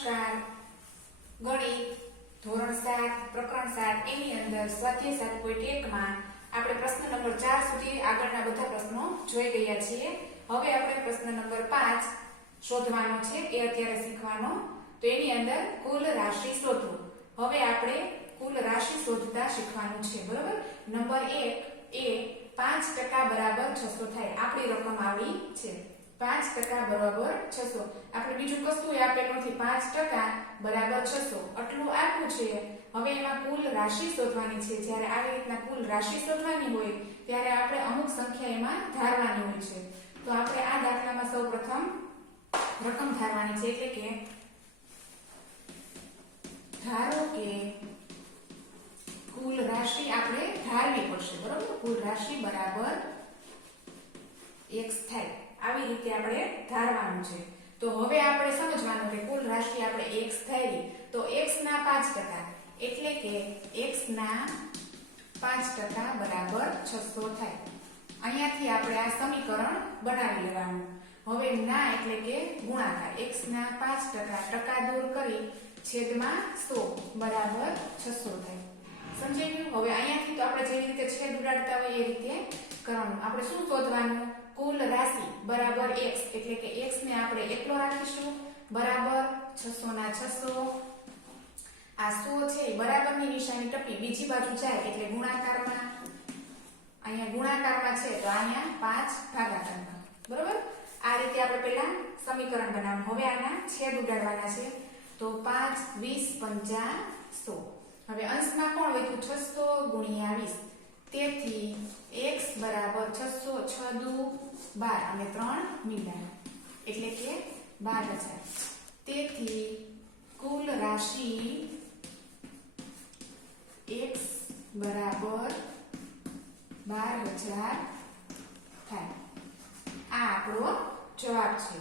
નમસ્કાર. ગણિત ધોરણ 7 પ્રકરણ 7 એની અંદર સ્વાધ્યાય 7.1 માં આપણે પ્રશ્ન નંબર 4 સુધી આગળના બધા પ્રશ્નો જોઈ ગયા છીએ. હવે આપણે પ્રશ્ન નંબર 5 શોધવાનો છે, એ અત્યારે શીખવાનો. તો એની અંદર કુલ રાશિ શોધો. હવે આપણે કુલ રાશિ શોધતા શીખવાનું છે, બરોબર. નંબર 1 એ 5% બરાબર 600 થાય. આપણી રકમ આવી છે 5% બરાબર 600. આપણે બીજું કશું આપેલું નથી. 5% બરાબર 600 આટલું આપ્યું છે. હવે એમાં કુલ રાશિ શોધવાની છે. જ્યારે આવી રીતના કુલ રાશિ શોધવાની હોય ત્યારે આપણે અમુક સંખ્યા એમાં ધારવાની હોય છે. તો આપણે આ દાખલામાં સૌપ્રથમ રકમ ધારવાની છે, એટલે કે ધારો કે કુલ રાશિ આપણે ધારવી પડશે, બરોબર. કુલ રાશિ બરાબર x થાય. આવી રીતે આપણે ધારવાનું છે. તો હવે આપણે સમજવાનું કે કુલ રાશિ આપણે x ધારી તો x ના 5% એટલે કે x ના 5% બરાબર 600 થાય. અહીંયાથી આપણે આ સમીકરણ બનાવી લેવાનું. હવે ના એટલે કે ગુણાકાર. x ના 5% ટકા દૂર કરી છેદમાં 100 બરાબર 600 થાય. સમજાઈ ગયું? હવે અહીંયાથી તો આપણે જેવી રીતે છેદ ઉડાડતા હોય એ રીતે કરવાનું. આપણે શું શોધવાનું? કુલ રાશિ બરાબર x એટલે કે x ને આપણે એકલો રાખીશું બરાબર 600 ના 600. આ 100 છે બરાબરની નિશાની ટપી બીજી બાજુ જાય એટલે ગુણાકારમાં. અહીંયા ગુણાકારમાં છે તો અહીંયા 5 ભાગાકારમાં, બરોબર. આ રીતે આપણે પહેલા સમીકરણ બનાવવાનું. હવે આના છેદ ઉડાડવાના છે. તો 5 20 50 100. હવે અંશમાં કોણ વધ્યું? 600 ગુણ્યા 20. તેથી x બરાબર 600 6 દુ 12 અને 3 મીંડા એટલે કે 12000. તેથી કુલ રાશિ x બરાબર 12000 થાય. આ આપણો જવાબ છે.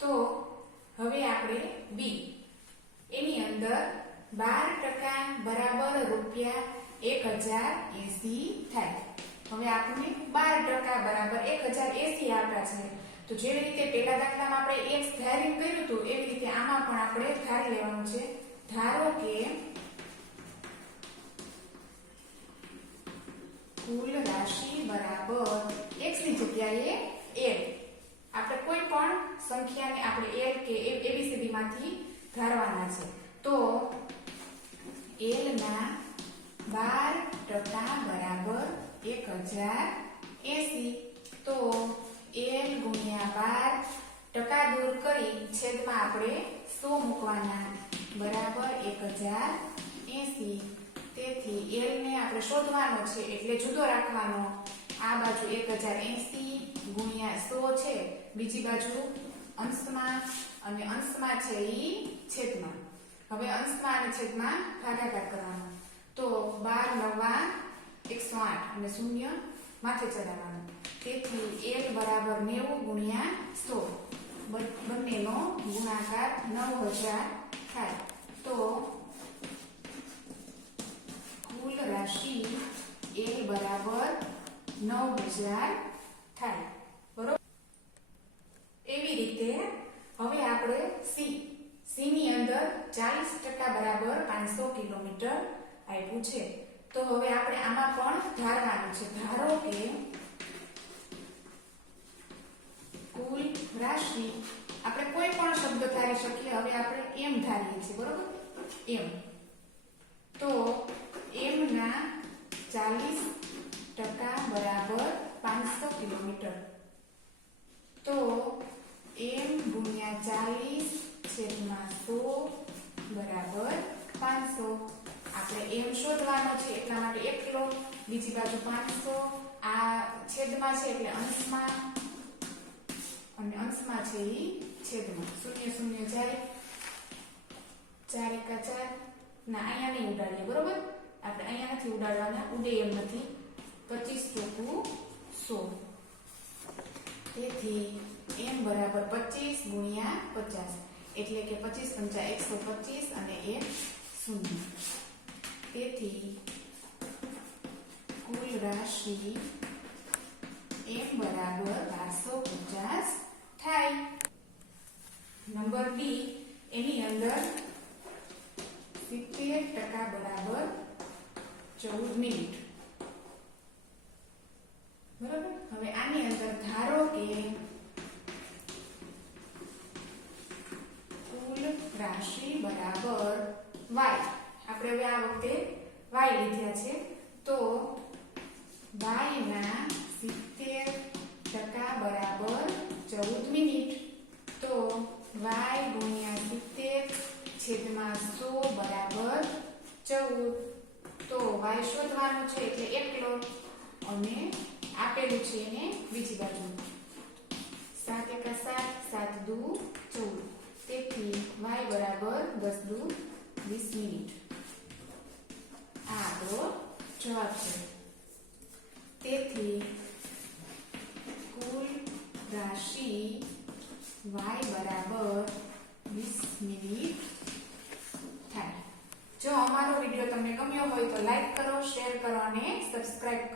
તો હવે આપણે b એની અંદર 12% બરાબર રૂપિયા 1080 થાય. હવે આપણને 12% બરાબર 1080 આપ્યા છે. તો જેવી રીતે પેલા દાખલામાં આપણે x ધારીને કર્યું હતું એવી રીતે આમાં પણ આપણે ધારી લેવાનું છે. ધારો કે કુલ રાશિ બરાબર x ની જગ્યાએ l. આપણે કોઈ પણ સંખ્યાને આપણે l કે ABCD માંથી ધારવાના છે. તો l ના 12% બરાબર 1080. તો l ગુણ્યા 12 ટકા દૂર કરી છેદમાં આપણે 100 મૂકવાના બરાબર 1080. તેથી l ને આપણે શોધવાનો છે એટલે જુદો રાખવાનો. આ બાજુ 1080 ગુણ્યા 100 છે બીજી બાજુ અંશમાં, અને અંશમાં છે ઈ છેદમાં. હવે અંશમાં અને છેદમાં ભાગાકાર કરવાનો. તો 12 9 108 અને 0 માથે ચડાવવાનું. તેથી l બરાબર 90 ગુણ્યા 100. બંનેનો ગુણાકાર 9000 થાય. તો કુલ રાશિ l બરાબર 9000 થાય, બરોબર. એવી રીતે હવે આપણે c ની અંદર 40% બરાબર 500 કિલોમીટર આપ્યું છે. તો હવે આપણે આમાં પણ ધારવાનું છે. ધારો કે કુલ રાશિ આપણે કોઈ પણ શબ્દ ધારી શકીએ. હવે આપણે m ધારીએ છીએ, બરોબર. m તો m ના 40% બરાબર 500 કિલોમીટર. તો m ગુણ્યા 40 છેદમાં 100 બરાબર 500. આપણે m શોધવાનો છે એટલા માટે એકલો, બીજી બાજુ 500. આ છેદમાં છે એટલે અંશમાં, અને અંશમાં છે ઈ છેદમાં. 0 0 જાય, 4 1 4. ના, અહીંયા નહીં ઉડાડીએ, બરોબર. આપણે અહીંયા નથી ઉડાડવાના, ઉડે એમ નથી. 25 * 100. તેથી m બરાબર 25 ગુણ્યા 50 એટલે કે 25 × 125 અને 1 0. તેથી કુલ રાશિ m બરાબર 1250 થાય. એની અંદર 70% બરાબર 14 મિનિટ. બરાબર. હવે આની અંદર ધારો કે કુલ રાશિ બરાબર y. આપણે હવે આ વખતે y લીધા છે તો y ના 70% બરાબર 14 મિનિટ. તો y ગુણ્યા 70 છેદમાં 100 બરાબર 14. તો y શોધવાનું છે એટલે એકલો અને આપેલું છે એને બીજી બાજુ 7 × 7 7 દુ 14. તેથી y બરાબર 10 દુ 20 મિનિટ. આ આપણો જવાબ છે. તેથી કુલ રાશિ y બરાબર 20 મિનિટ થાય. જો અમારો વિડીયો તમને ગમ્યો હોય તો લાઈક કરો, શેર કરો અને સબસ્ક્રાઇબ કરો.